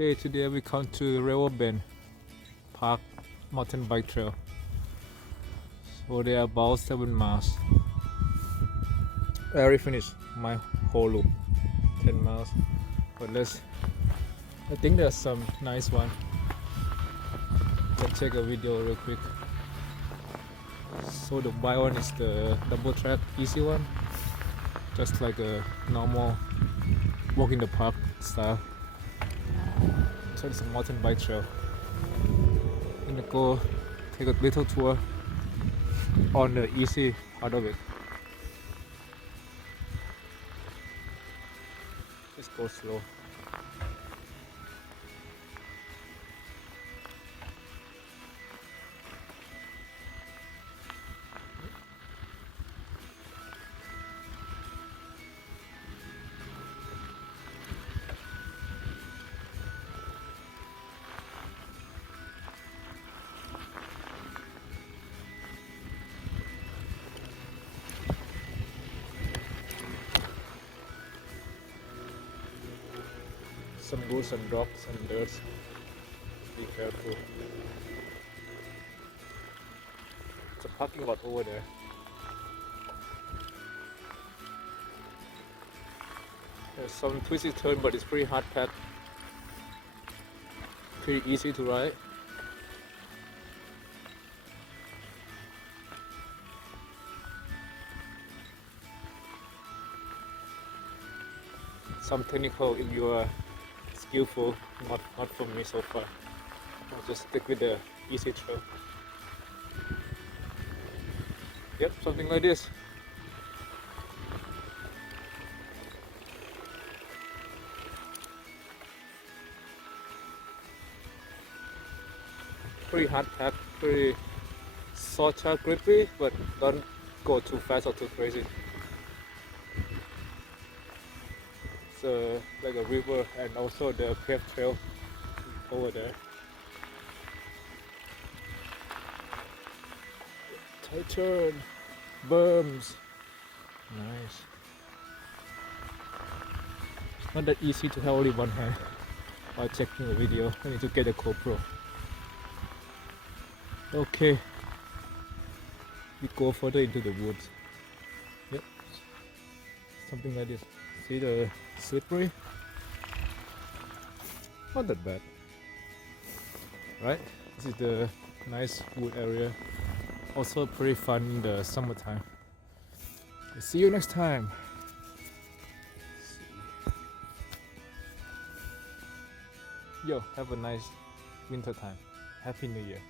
Okay, today we come to River Bend Park mountain bike trail. So they are about 7 miles. I already finished my whole loop, 10 miles. But I think there's some nice one. Let's check a video real quick. So the bike one is the double track easy one, just like a normal walk in the park style. So it's a mountain bike trail. I'm gonna go take a little tour on the easy part of it. Let's go slow. Some boosts and drops and dirts. Be careful. It's a parking lot over there. There's some twisty turn, but it's pretty hard packed. Pretty easy to ride. Some technical if you are skillful, not for me so far. I'll just stick with the easy trail. Yep, something like this. Pretty hard packed, pretty sort of grippy, but don't go too fast or too crazy. It's like a river and also the paved trail over there. Tight turn, berms, nice. It's not that easy to have only one hand while checking the video. I need to get a GoPro. Okay, we go further into the woods. Yep, something like this. See the slippery? Not that bad, right? This is the nice wood area. Also pretty fun in the summertime. See you next time. Yo, have a nice winter time. Happy New Year.